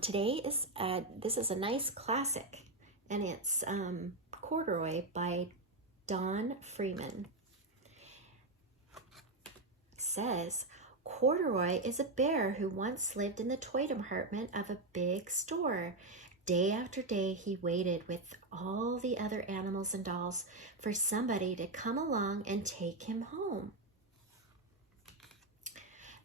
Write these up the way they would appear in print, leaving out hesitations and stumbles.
Today this is a nice classic, and it's Corduroy by Don Freeman. It says, Corduroy is a bear who once lived in the toy department of a big store. Day after day, he waited with all the other animals and dolls for somebody to come along and take him home.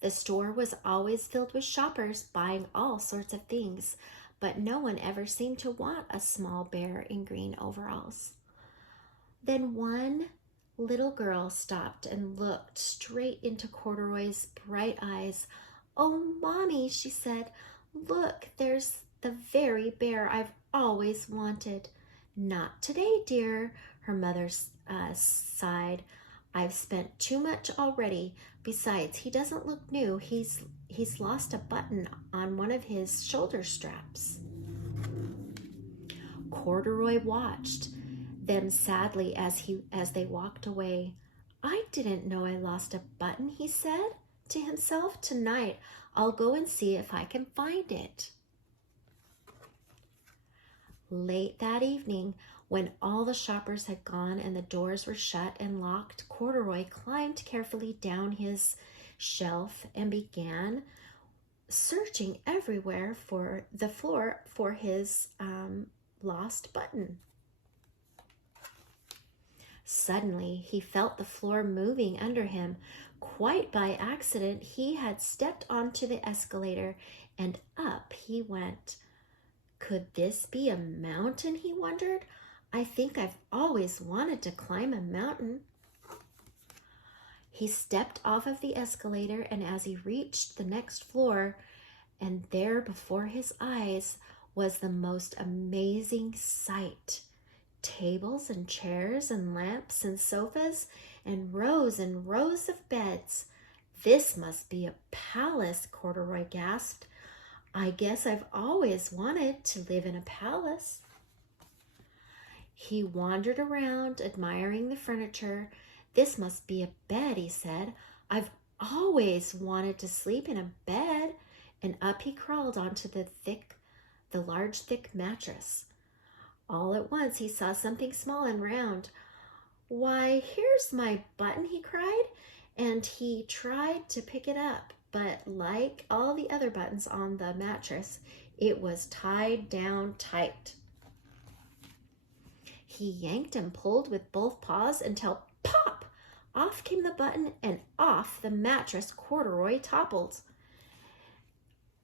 The store was always filled with shoppers buying all sorts of things, but no one ever seemed to want a small bear in green overalls. Then one little girl stopped and looked straight into Corduroy's bright eyes. "Oh, Mommy," she said, "look, there's the very bear I've always wanted." "Not today, dear," her mother sighed. "I've spent too much already. Besides, he doesn't look new. He's lost a button on one of his shoulder straps." Corduroy watched them sadly as they walked away. "I didn't know I lost a button," he said to himself. "Tonight I'll go and see if I can find it." Late that evening, when all the shoppers had gone and the doors were shut and locked, Corduroy climbed carefully down his shelf and began searching everywhere for the floor for his lost button. Suddenly, he felt the floor moving under him. Quite by accident, he had stepped onto the escalator, and up he went. Could this be a mountain, he wondered. "I think I've always wanted to climb a mountain." He stepped off of the escalator, and as he reached the next floor, and there before his eyes was the most amazing sight. Tables and chairs and lamps and sofas and rows of beds. "This must be a palace," Corduroy gasped. "I guess I've always wanted to live in a palace." He wandered around, admiring the furniture. "This must be a bed," he said. "I've always wanted to sleep in a bed." And up he crawled onto the large, thick mattress. All at once he saw something small and round. "Why, here's my button," he cried, and he tried to pick it up, but like all the other buttons on the mattress, it was tied down tight. He yanked and pulled with both paws until pop! Off came the button, and off the mattress Corduroy toppled.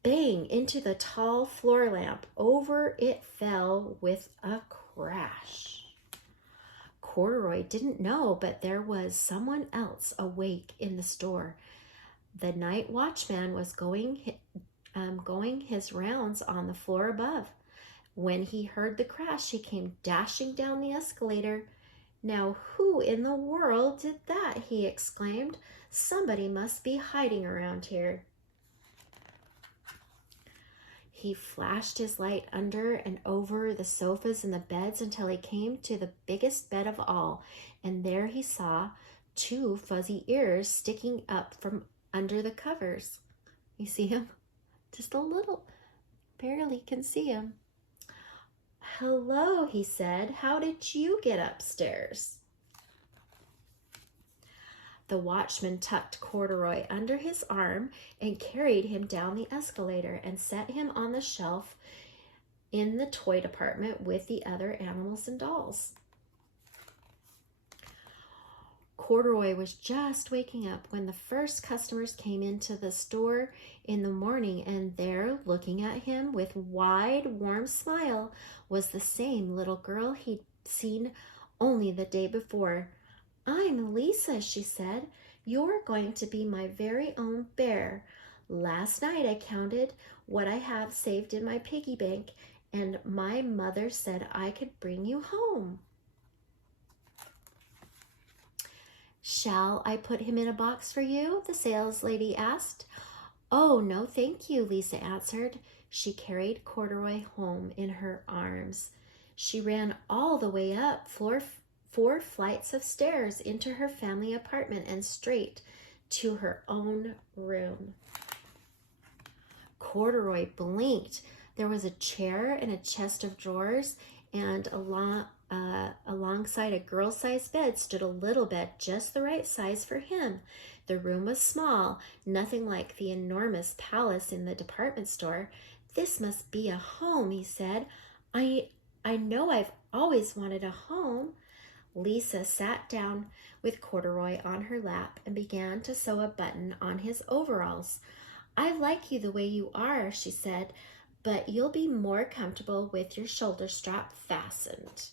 Bang into the tall floor lamp. Over it fell with a crash. Corduroy didn't know, but there was someone else awake in the store. The night watchman was going his rounds on the floor above. When he heard the crash, he came dashing down the escalator. "Now, who in the world did that?" he exclaimed. "Somebody must be hiding around here." He flashed his light under and over the sofas and the beds until he came to the biggest bed of all, and there he saw two fuzzy ears sticking up from under the covers. You see him? Just a little. Barely can see him. "Hello," he said. "How did you get upstairs?" The watchman tucked Corduroy under his arm and carried him down the escalator and set him on the shelf in the toy department with the other animals and dolls. Corduroy was just waking up when the first customers came into the store in the morning, and there, looking at him with wide, warm smile, was the same little girl he'd seen only the day before. "I'm Lisa," she said. "You're going to be my very own bear. Last night I counted what I have saved in my piggy bank, and my mother said I could bring you home." "Shall I put him in a box for you?" the saleslady asked. "Oh, no, thank you," Lisa answered. She carried Corduroy home in her arms. She ran all the way up four flights of stairs into her family apartment and straight to her own room. Corduroy blinked. There was a chair and a chest of drawers, and alongside a girl-sized bed stood a little bed just the right size for him. The room was small, nothing like the enormous palace in the department store. "This must be a home," he said. I know I've always wanted a home." Lisa sat down with Corduroy on her lap and began to sew a button on his overalls. "I like you the way you are," she said, "but you'll be more comfortable with your shoulder strap fastened."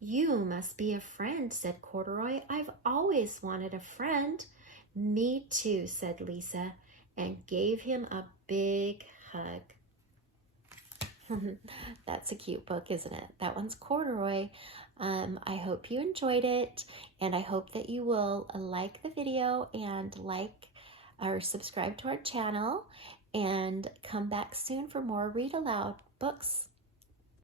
"You must be a friend," said Corduroy. "I've always wanted a friend." "Me too," said Lisa, and gave him a big hug. That's a cute book, isn't it? That one's Corduroy. I hope you enjoyed it, and I hope that you will like the video and like or subscribe to our channel, and come back soon for more Read Aloud books.